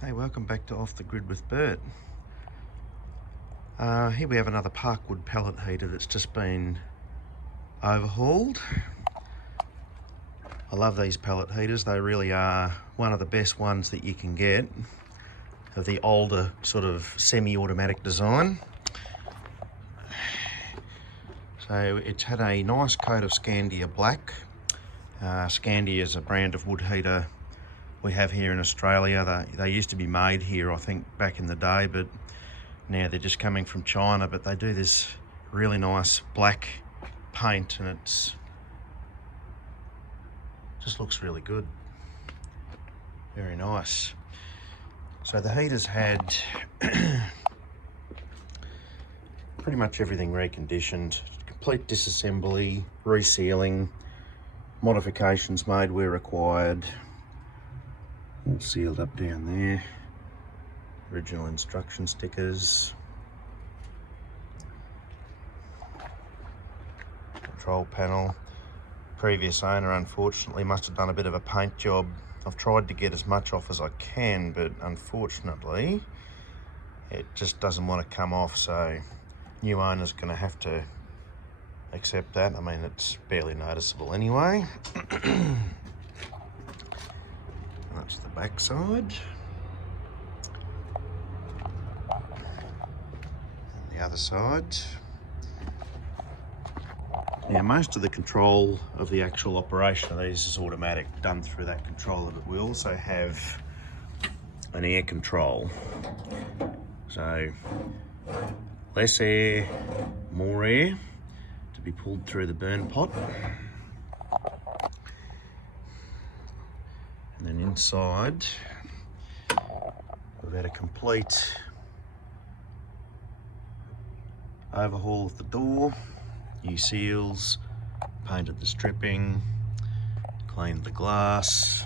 Hey, welcome back to Off the Grid with Bert. Here we have another Parkwood pellet heater that's just been overhauled. I love these pellet heaters. They really are one of the best ones that you can get of the older sort of semi-automatic design. So it's had a nice coat of Scandia black. Scandia is a brand of wood heater we have here in Australia. They used to be made here, I think, back in the day, but now they're just coming from China. But they do this really nice black paint, and it's just looks really good. Very nice. So the heater's had pretty much everything reconditioned, complete disassembly, resealing, modifications made where required. All sealed up down there. Original instruction stickers. Control panel. Previous owner unfortunately must have done a bit of a paint job. I've tried to get as much off as I can, but unfortunately it just doesn't want to come off, so new owner's going to have to accept that. I mean, it's barely noticeable anyway. That's the back side. And the other side. Now, most of the control of the actual operation of these is automatic, done through that controller, but we also have an air control. So, less air, more air to be pulled through the burn pot. And then inside, we've had a complete overhaul of the door, new seals, painted the stripping, cleaned the glass.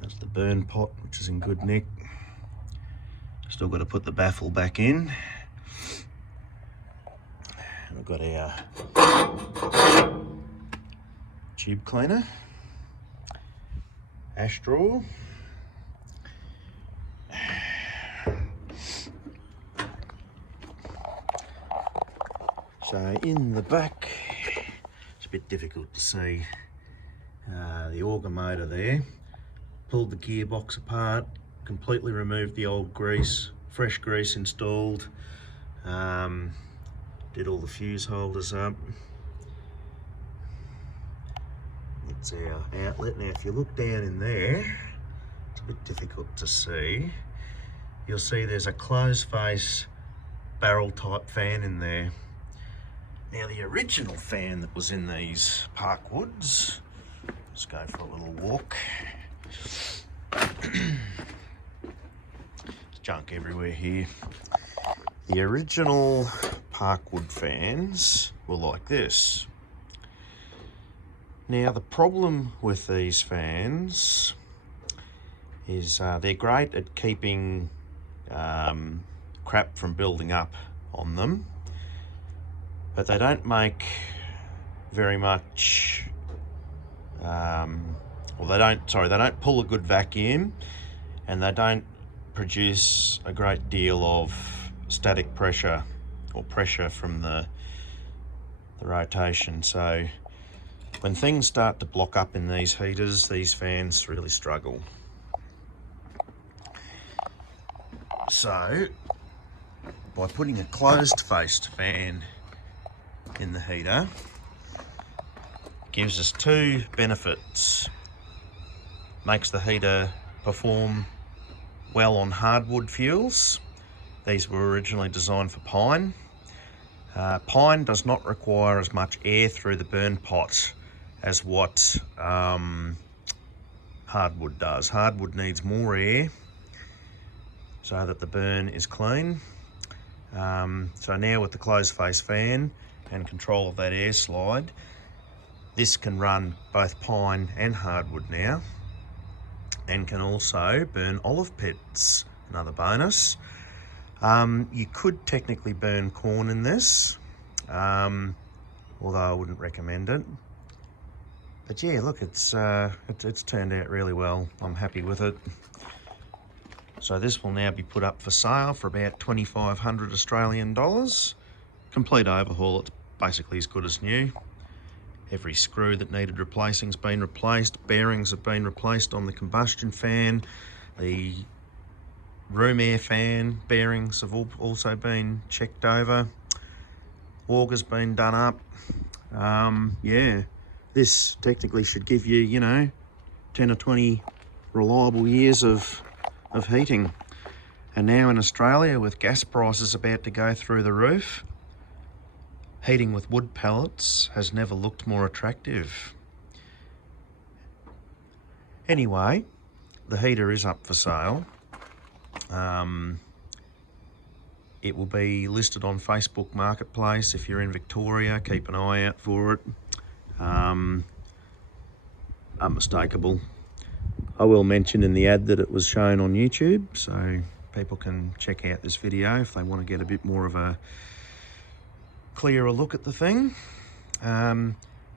That's the burn pot, which is in good nick. Still got to put the baffle back in. And we've got our tube cleaner, ash drawer, so in the back, it's a bit difficult to see the auger motor there. Pulled the gearbox apart, completely removed the old grease, fresh grease installed, did all the fuse holders up. It's our outlet. Now if you look down in there, it's a bit difficult to see. You'll see there's a closed face barrel type fan in there. Now the original fan that was in these Parkwoods, let's go for a little walk. There's junk everywhere here. The original Parkwood fans were like this. Now the problem with these fans is they're great at keeping crap from building up on them, but they don't make very much, they don't pull a good vacuum, and they don't produce a great deal of static pressure or pressure from the rotation. So when things start to block up in these heaters, these fans really struggle. So by putting a closed-faced fan in the heater, gives us two benefits. Makes the heater perform well on hardwood fuels. These were originally designed for pine. Pine does not require as much air through the burn pot as what hardwood does. Hardwood needs more air so that the burn is clean. So now with the closed face fan and control of that air slide, this can run both pine and hardwood now, and can also burn olive pits, another bonus. You could technically burn corn in this, although I wouldn't recommend it. But yeah, look, it's turned out really well. I'm happy with it. So this will now be put up for sale for about 2,500 Australian dollars. Complete overhaul, it's basically as good as new. Every screw that needed replacing has been replaced. Bearings have been replaced on the combustion fan. The room air fan bearings have also been checked over. Auger's been done up. Yeah, this technically should give you, you know, 10 or 20 reliable years of heating. And now in Australia, with gas prices about to go through the roof, heating with wood pellets has never looked more attractive. Anyway, the heater is up for sale. It will be listed on Facebook Marketplace. If you're in Victoria, keep an eye out for it. Unmistakable. I will mention in the ad that it was shown on YouTube, so people can check out this video if they want to get a bit more of a clearer look at the thing. Now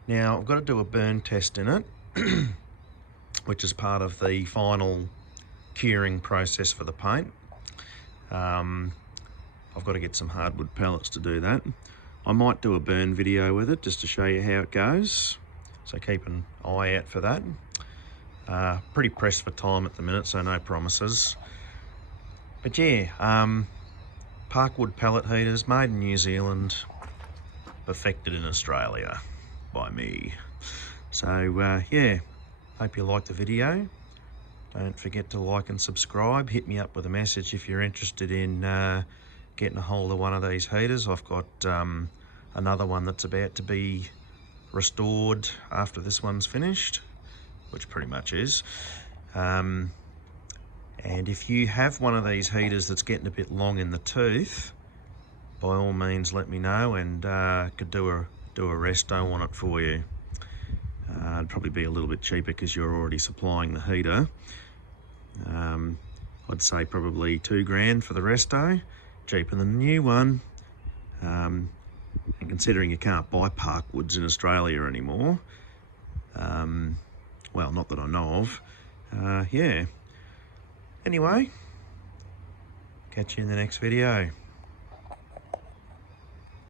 I've got to do a burn test in it, which is part of the final curing process for the paint. I've got to get some hardwood pellets to do that. I might do a burn video with it just to show you how it goes, so keep an eye out for that. Pretty pressed for time at the minute, so no promises. But yeah, Parkwood pellet heaters, made in New Zealand, perfected in Australia by me. So yeah, hope you liked the video. Don't forget to like and subscribe. Hit me up with a message if you're interested in getting a hold of one of these heaters. I've got another one that's about to be restored after this one's finished, which pretty much is. And if you have one of these heaters that's getting a bit long in the tooth, by all means let me know, and could do a resto on it for you. It'd probably be a little bit cheaper because you're already supplying the heater. I'd say probably $2 for the resto, cheaper than the new one. And considering you can't buy Parkwoods in Australia anymore, well, not that I know of, yeah. Anyway, catch you in the next video.